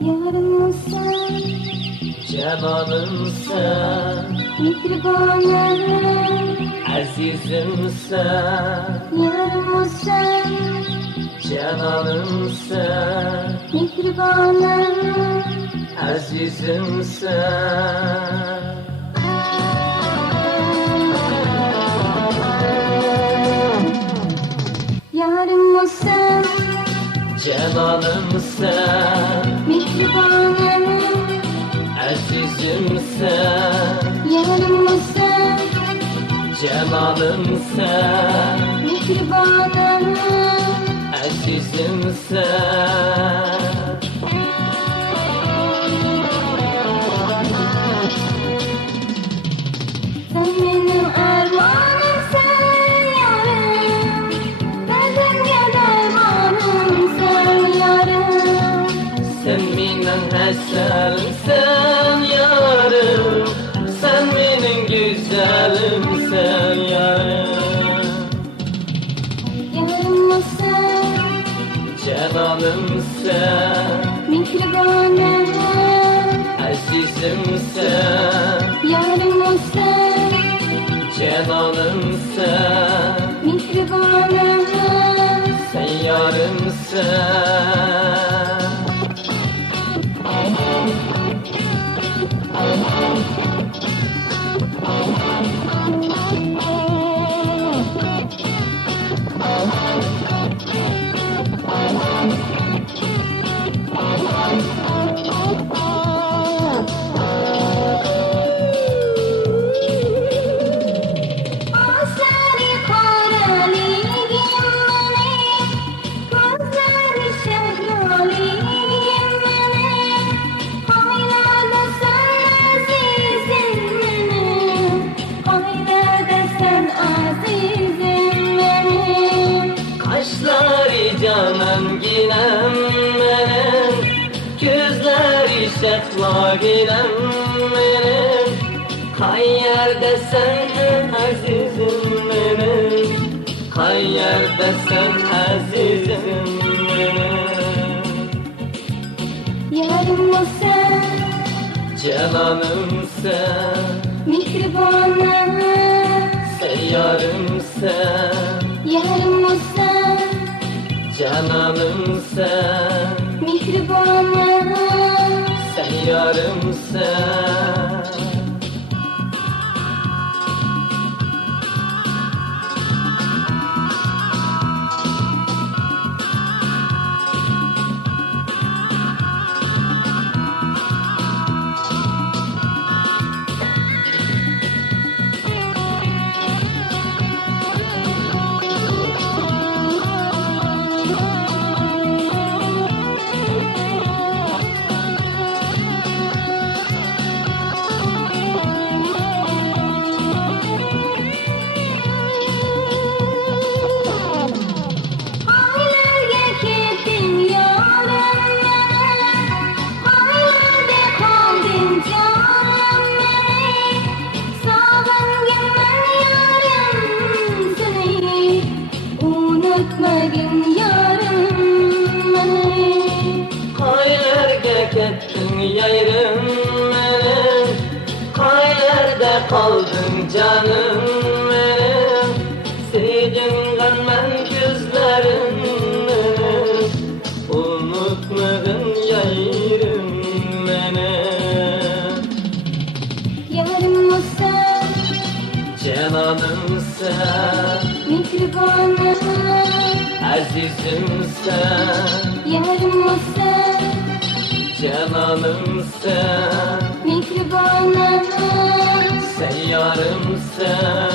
Yarım sen, Cananım sen, mihribanım, azizim sen, yarım sen, Cananım sen, mihribanım, azizim sen. yarım sen, Cananım sen, mihribanım, azizim sen, yarım sen, Cananım sen, mihribanım, azizim sen. sen benim armağanım sen yarım, benden gel dermanım sen yarım. Sen benim eserim sen yarım, sen benim güzelim sen yarım. Yarım sen, Cananım sen, mihribanım, azizim sen, yarım sen, Cananım sen, mihribanım, sen yarımsın. ağızları karali giymene, gözleri şehrali giymene, haylada sen azizim benim, haylada sen azizim benim. Kaşları canım ginem benim, gözleri şefla ginem benim. Kay yerde sen azizim benim, kay yerde sen azizim benim. Yarım sen, Cananım sen, mihribanım, sen yarımsın. yarım sen, Cananım sen, mihribanım, sen yarımsın. aylarga ketding yorim meni, aylarda qolding jonim meni, sog'inganman yorim seni, unutmagin yorim meni. Qayerga ketding yayrim menim, qayerda qolding canım menim. Seyginganman gözlerim menim, unutmadın yayrim menim. Yarım sen, Cananım sen, mihribanım, azizim sen, yarım sen, Cananım sen, mihribanım, sen yarımsın.